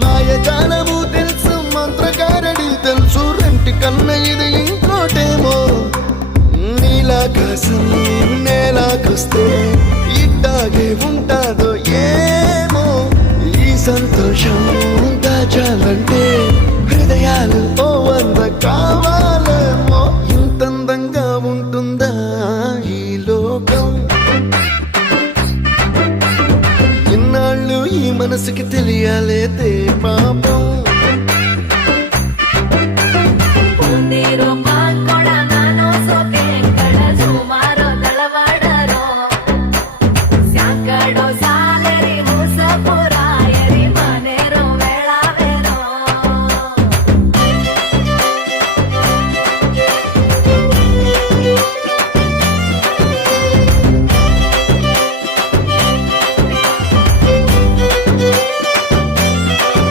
మాయజాలము తెలుసు మంత్రకారడి తెలుసు రెంటి కన్న ఇది ఇంకోటేమో నీలాకాశం నేలాకొస్తే ఇట్టాగే ఉంటాదో